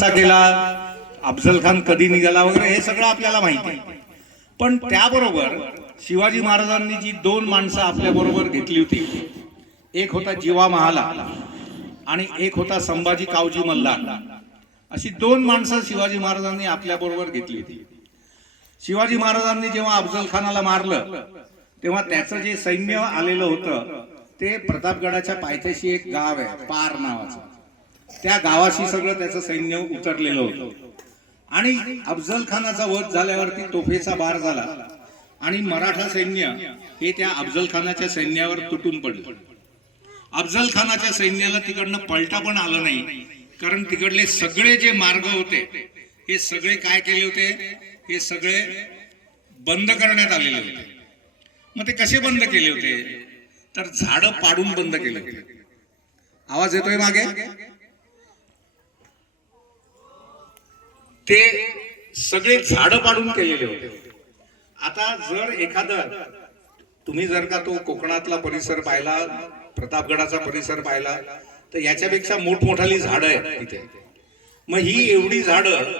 कसा केला, अफजल खान कधी निघाला वगैरे हे सगळं आपल्याला माहिती आहे. पण त्याबरोबर शिवाजी महाराजांनी जी दोन माणसं आपल्या बरोबर घेतली होती, एक होता जीवा महाला आणि एक होता संभाजी कावजी मल्हार. अशी दोन माणसं शिवाजी महाराजांनी आपल्या बरोबर घेतली होती. शिवाजी महाराजांनी जेव्हा अफजल खानाला मारलं तेव्हा त्याचं जे सैन्य आलेलं होतं ते प्रतापगडाच्या पायथ्याशी एक गाव आहे पार नावाचं, त्या गावाशी सगळं त्याचं सैन्य उतरलेलं होतं. आणि अफजल खानाचा वध झाल्यावरती तोफेचा बार झाला आणि मराठा सैन्य हे त्या अफजल खानाच्या सैन्यावर तुटून पडलं. अफजल खानाच्या सैन्याला तिकडनं पलटा पण आलं नाही, कारण तिकडले सगळे जे मार्ग होते हे सगळे काय केले होते, हे सगळे बंद करण्यात आलेले होते. मग ते कसे बंद केले होते, तर झाडं पाडून बंद केले होते. आवाज येतोय मागे? ते सगळे झाडं पाडून केलेले होते. आता जर एखादं तुम्ही जर का तो कोकणातला परिसर पाहिला, प्रतापगडाचा परिसर पाहिला, तर याच्यापेक्षा मोठमोठाली झाडं आहेत तिथे. मग ही एवढी झाडं